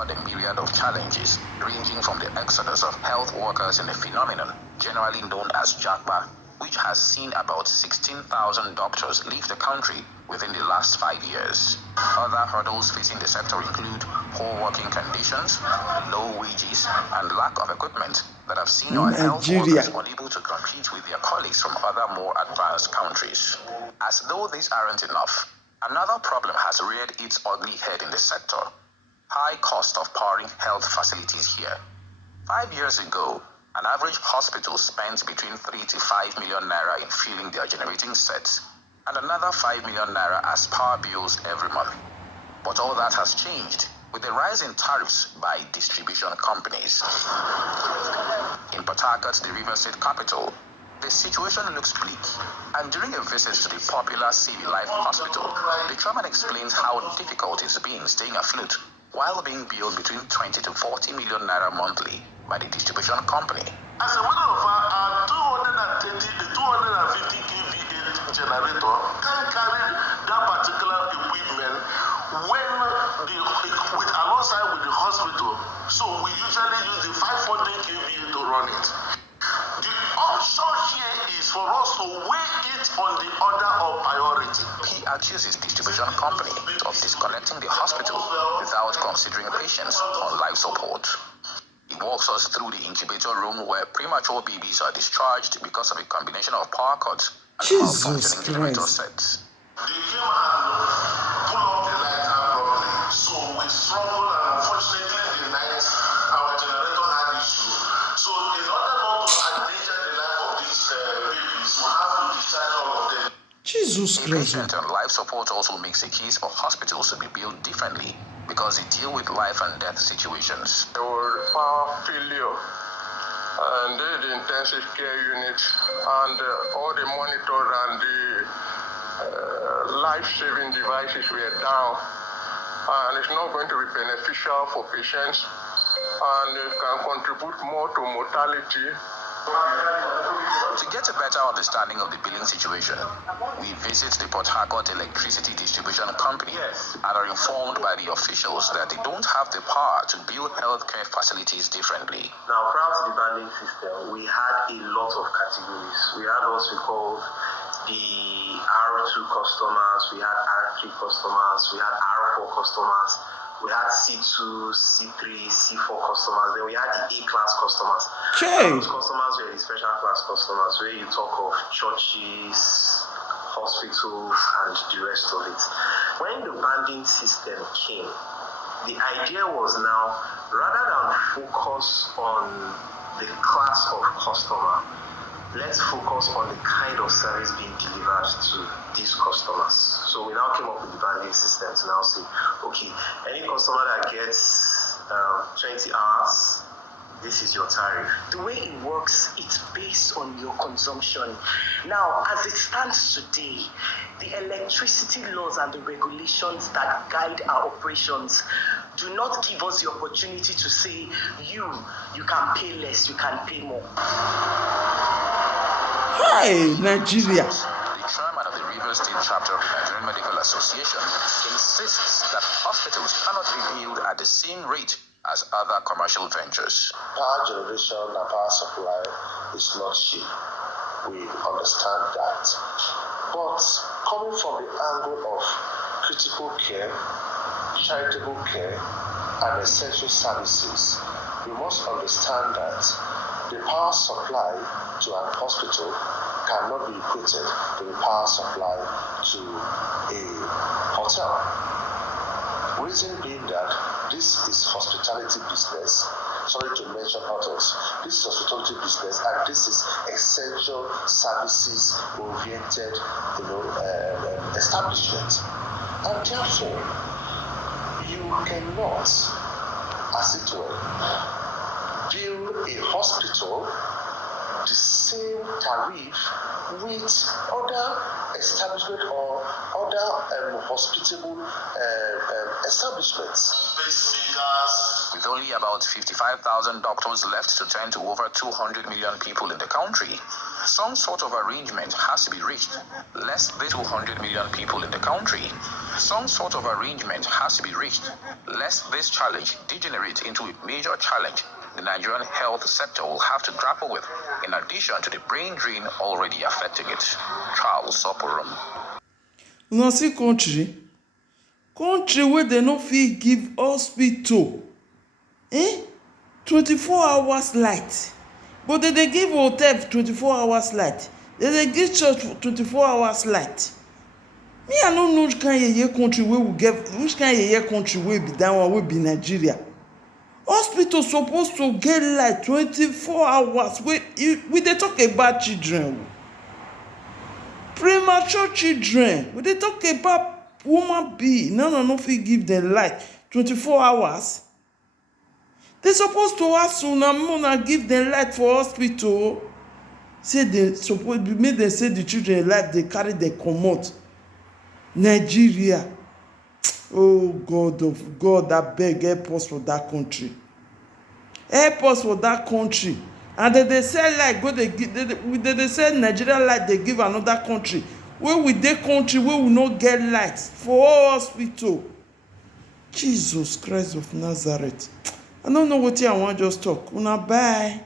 The myriad of challenges, ranging from the exodus of health workers in a phenomenon generally known as Jagba, which has seen about 16,000 doctors leave the country within the last 5 years. Other hurdles facing the sector include poor working conditions, low wages, and lack of equipment that have seen our health workers unable to compete with their colleagues from other more advanced countries. As though these aren't enough, another problem has reared its ugly head in the sector: high cost of powering health facilities here. 5 years ago, an average hospital spent between 3 to 5 million naira in filling their generating sets, and another 5 million naira as power bills every month. But all that has changed with the rise in tariffs by distribution companies. In Port Harcourt, the River State capital, the situation looks bleak, and during a visit to the popular CV Life Hospital, the chairman explains how difficult it's been staying afloat while being billed between 20 to 40 million naira monthly by the distribution company. As a matter of fact, our 250 kVA generator can carry that particular equipment with alongside with the hospital. So we usually use the 500 kVA to run it. The option here is for us to weigh it on the order of priority. He accuses distribution company of disconnecting the hospital without considering patients on life support. He walks us through the incubator room where premature babies are discharged because of a combination of power cuts and malfunctioning generator sets. They came and pull up the lighter properly. So we struggled, and unfortunately the night our generator had issue. So in order not to endanger the life of these babies, we have to discharge all of them. Jesus Christ. Patient on life support also makes a case for hospitals to be built differently because they deal with life and death situations. There were power failure, and the intensive care unit, and all the monitors and the life-saving devices were down, and it's not going to be beneficial for patients, and it can contribute more to mortality. To get a better understanding of the billing situation, we visit the Port Harcourt Electricity Distribution Company and are informed by the officials that they don't have the power to bill healthcare facilities differently. Now, prior to the banding system, we had a lot of categories. We had what we called the R2 customers, we had R3 customers, we had R4 customers, we had C2, C3, C4 customers, then we had the A-class customers. Those customers were the special class customers, where you talk of churches, hospitals, and the rest of it. When the banding system came, the idea was now, rather than focus on the class of customer, let's focus on the kind of service being delivered to these customers. So we now came up with the banding system to now say, okay, any customer that gets 20 hours, this is your tariff. The way it works, it's based on your consumption. Now, as it stands today, the electricity laws and the regulations that guide our operations do not give us the opportunity to say, you can pay less, you can pay more. Hi, Nigeria. The chairman of the River State chapter of the Nigerian Medical Association insists that hospitals cannot be billed at the same rate as other commercial ventures. Power generation and power supply is not cheap. We understand that. But coming from the angle of critical care, charitable care, and essential services, we must understand that the power supply to an hospital cannot be equated to the power supply to a hotel. Reason being that this is hospitality business. Sorry to mention hotels. This is hospitality business, and this is essential services oriented, establishment. And therefore, you cannot, as it were, bill a hospital the same tariff with other establishment or other hospitable establishments. With only about 55,000 doctors left to tend to over 200 million people in the country, Some sort of arrangement has to be reached, lest the 200 million people in the country. Some sort of arrangement has to be reached, lest this challenge degenerate into a major challenge the Nigerian health sector will have to grapple with, in addition to the brain drain already affecting it. Charles Soporum. Una see country where they no fit give hospital 24 hours light, but they give hotel 24 hours light, they give church 24 hours light. Me, I no know which kind of country wey we get, which kind of country wey be that one wey be Nigeria. Hospital supposed to get light 24 hours. We dey talk about children, premature children. We dey talk about woman being. No fit give them light 24 hours. They supposed to ask una give them light for hospital. Say they suppose make them say the children life they carry them comot. Nigeria, oh God of God, abeg help us for that country. Help us for that country. And they say like go they give. They say Nigeria light they give another country. Where with that country where we no get light for hospital. Jesus Christ of Nazareth. I don't know what I want just talk. Una bye.